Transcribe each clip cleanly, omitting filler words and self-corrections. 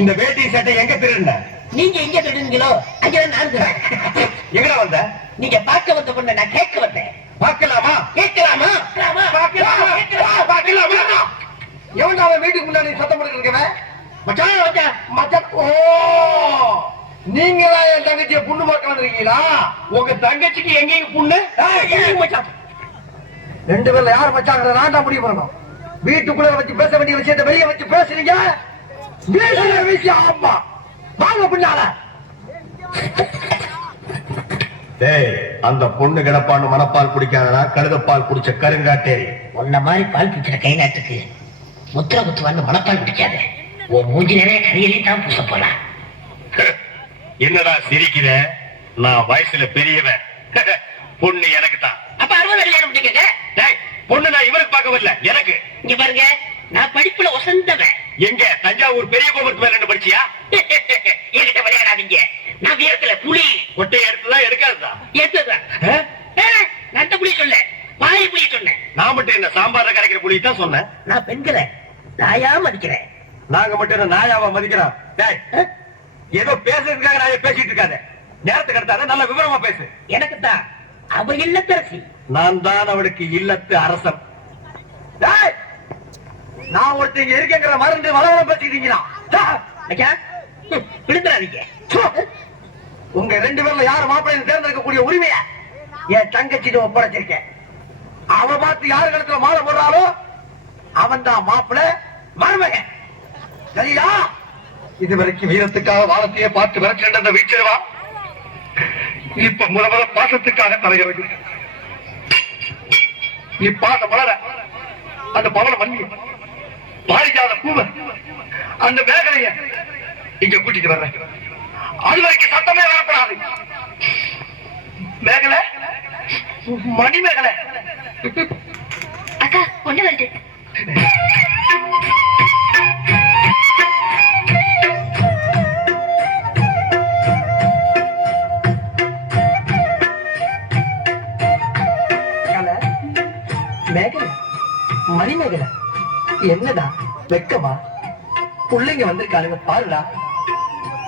இந்த வேட்டி சட்டை எங்க திருடுன? நீங்க எங்க திருடுங்களோ அங்க நான் எங்கடா வந்த? நீங்க பார்க்க வந்த பொண்ணு நான் கேட்க வந்தேன். பார்க்கலாமா? கேட்கலாமா? பார்க்கலாமா? எவன்டா அவன் வீட்டுக்கு முன்னாடி சத்தம் போட்டு இருக்கவன்? மச்சான் மச்சான். ஓ, நீங்களா என் தங்கச்சியை புண்ணு பார்க்க வந்திருக்கீங்களா? உங்க தங்கச்சிக்கு எங்கேயும் புண்ணு? மச்சான் ரெண்டு பேர்ல யார் மச்சான் நான் தான் முடிவு பண்ணணும். வீட்டுக்குள்ள வச்சு பேச வேண்டிய விஷயத்தை வெளியே வச்சு பேசுறீங்க. பேசுற விஷயம் ஆமா. வாங்க பின்னால. டேய், அந்த பொண்ணு கிடப்பான்னு மனப்பால் குடிக்காதடா, கழுதப்பால் குடிச்ச கருங்காட்டேரி. உன்ன மாதிரி பால் குடிக்கிற கை நாட்டுக்கு முத்திர குத்துவான்னு மனப்பால் குடிக்காத. உன் மூஞ்சி நிறைய கரியலே தான் பூச போலாம். என்னடா சிரிக்கிற? நான் வயசுல பெரியவன். பொண்ணு எனக்கு தான். அப்ப 60 கல்யாணம் பண்ணிக்கங்க. டேய், பொண்ணு நான் இவருக்கு பார்க்க வரல, எனக்கு. இங்க பாருங்க, நான் படிப்புல ஒசந்தவன். எங்க தஞ்சாவூர் பெரிய கோபுரத்து மேல என்ன படிச்சியா? என்கிட்ட விளையாடாதீங்க. நான் வீரத்துல புலி. கொட்டையை எடுத்துதான் எடுக்காதுதான். எடுத்துதான் நந்த புலி சொல்ல, பாய் புலி சொன்னேன். நான் மட்டும் என்ன சாம்பார்ல கரைக்கிற புலி தான் சொன்னேன். நான் பெண்களை நாயா மதிக்கிறேன். நாங்க மட்டும் என்ன நாயாவா மதிக்கிறோம்? டேய், ஏதோ பேசுறதுக்காக நாய பேசிட்டு இருக்காத. நேரத்துக்கு எடுத்தாத, நல்ல விவரமா பேசு. எனக்கு தான் அவ இல்லத்தரசி. நான் தான் அவளுக்கு இல்லத்து அரசன். டேய், நான் ஒருத்தங்க இருக்கேங்கிற மறந்து வளவளம் பேசிக்கிட்டீங்களா? விழுந்துடாதீங்க. உங்க ரெண்டு பேர்ல யாரு மாப்பிள்ளைன்னு தேர்ந்தெடுக்கக்கூடிய உரிமைய என் தங்கச்சிட்டு ஒப்படைச்சிருக்கேன். அவ பார்த்து யாரு கழுத்துல மாலை போடுறாளோ அவன் தான் மாப்பிள்ளை மருமகன். சரியா? இதுவரைக்கும் வீரத்துக்காக வாழத்தையே பார்த்து விரட்டு வீச்சிருவா. இப்ப முதல்ல பாசத்துக்காக தலைகிறது. நீ பாசம் வளர அந்த பவன மண்ணி பாரிஜாத பூவ அந்த மேகலைய இங்க கூட்டிட்டு வர்றேன். அது வரைக்கும் சத்தமே வரப்படாது. மேகலை, மணி மேகலை. அக்கா ஒண்ணு வருது. மேகலை, மணிமேகலை, என்னடா வெக்கமா? பிள்ளைங்க வந்திருக்கானுங்க பாருடா.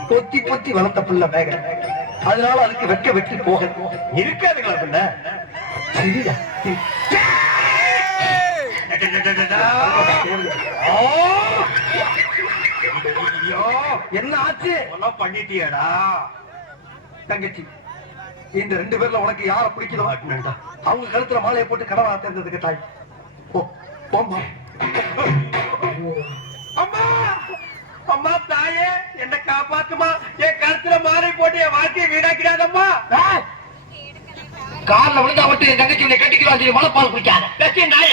பொத்தி பொத்தி வளர்த்த புள்ள மேகலை, அதனால அதுக்கு வெக்க வெட்டி போக இருக்காதுங்களா பிள்ள? சரிடா. என்ன ஆச்சு? பண்ணிட்டியடா தங்கச்சி. இந்த ரெண்டு பேர்ல உனக்கு யார பிடிக்குதோ அவங்க கழுத்துல மாலையை போட்டு கடவா தேர்ந்ததுக்கு தாய். போம்மா. அம்மா, அம்மா தாயே, என்ன காப்பாத்துமா. என் கழுத்துல மாலை போட்டு என் வாழ்க்கையை வீணாக்கிடாதம்மா. காலில் விழுந்தா மட்டும் என் தங்கச்சி உன்னை கட்டிக்கலாம் சொல்லி மலைப்பால் குடிக்காத. நாய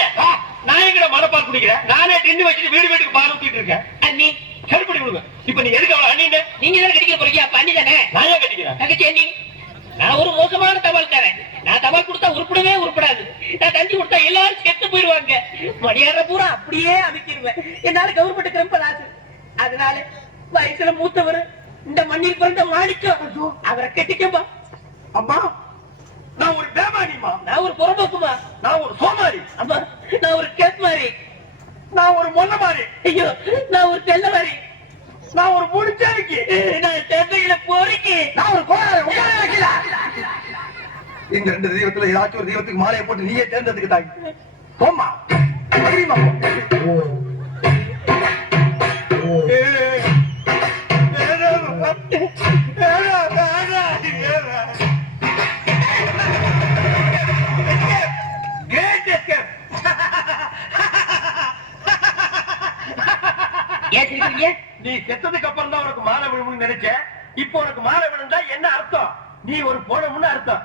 நான் எங்கட மலைப்பால் குடிக்கிறேன்? நானே டின்னு வச்சுட்டு வீடு வீட்டுக்கு பால் ஊத்திட்டு இருக்கேன். அண்ணி ஹெல்ப் பண்ணி கொடுங்க. இப்ப நீ எதுக்கு அவளை அண்ணி? நீங்க தான் கட்டிக்க போறீங்க. அப்ப அண்ணி தானே? நான் ஏன் கட்டிக்கிறேன்? தங்கச்சி அண்ணி. நான் ஒரு மோசமான தபால் தரேன். நான் தபால் கொடுத்தா உருப்படவே உருப்படாது. நான் தஞ்சு கொடுத்தா எல்லாரும் செத்து போயிடுவாங்க. மணியார பூரா அப்படியே அமைக்கிடுவேன். என்னால கவர்மெண்ட் கிரம்பல் ஆசை. அதனால வயசுல மூத்தவர் இந்த மண்ணில் பிறந்த மாணிக்கம் அவரை கட்டிக்கமா. அம்மா, நான் ஒரு பேமானிமா. நான் ஒரு புறம்போக்குமா. நான் ஒரு சோமாரி. அம்மா, நான் ஒரு கேப் மாதிரி. நான் ஒரு மொல்ல மாதிரி. ஐயோ, நான் ஒரு தெல்ல மாதிரி. நான் ஒரு முடிச்சாருக்கு. நான் தென்னையில போறீங்க. நான் ஒரு கோளாறு. இந்த ரெண்டு தெய்வத்துல ஏதாச்சும் ஒரு தெய்வத்துக்கு மாலையை போட்டு நீயே தேர்ந்ததுக்கு தாங்க. போம்மா. தெரியுமா? நீ செத்ததுக்கு அப்புறம் தான் உனக்கு மாலை விழும்னு நினைச்சேன். இப்போ உனக்கு மாலை விழுந்தா என்ன அர்த்தம்? நீ ஒரு போனமுன்னு அர்த்தம்.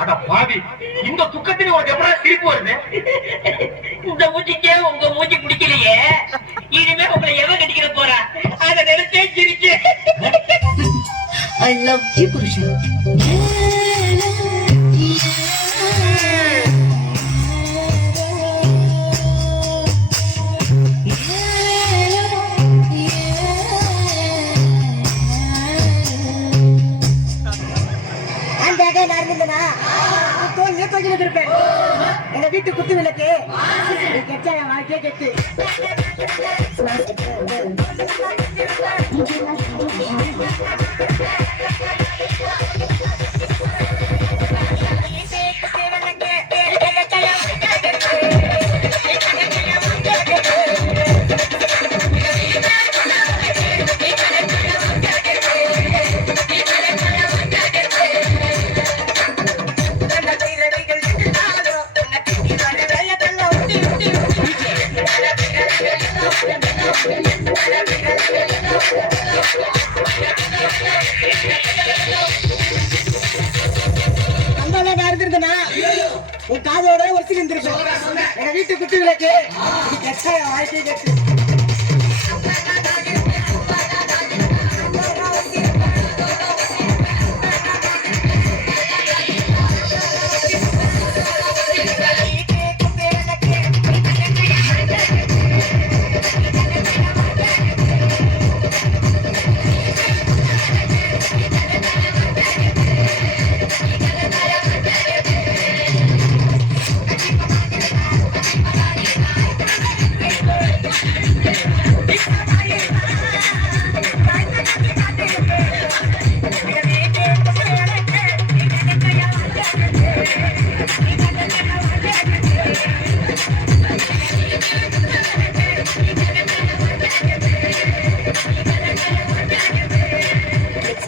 அட பாவி, இந்த துக்கத்தில் உனக்கு எப்படா சிரிப்பு வருது? இந்த மூஞ்சிக்கே உங்க மூஞ்சி பிடிக்கலையே. இனிமே உங்களை எவன் கட்டிக்கிற போறா? அதை நினைச்சே சிரிச்சு. I love you, புருஷன். தலையே தூக்கி வச்சிருப்பேன். எங்க வீட்டு குத்து விளக்கு நீ கெட்டா என் வாழ்க்கையே கெட்டு. உன் காதோட ஒருத்தி இருந்திருப்பேன். எங்க வீட்டு குட்டி விளக்கு கெட்டா என் வாழ்க்கையை கெட்டு.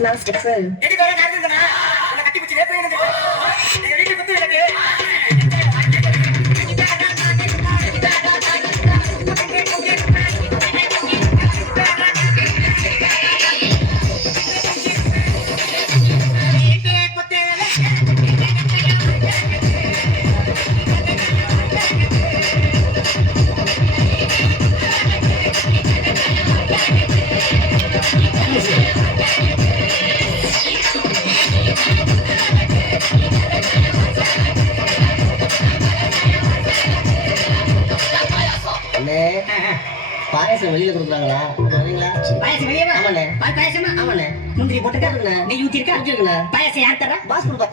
Smells different. பாயசம் வெளியில கொடுக்குறாங்களா? பாயசம் வெளியே ஆமாண்ணே. பாயசமா? ஆமாண்ணே. முந்திரி போட்டுருக்கா? நெய் ஊத்தி இருக்கா? பாயசம் யார் தர்றா? பாஸ் கொடுப்பா.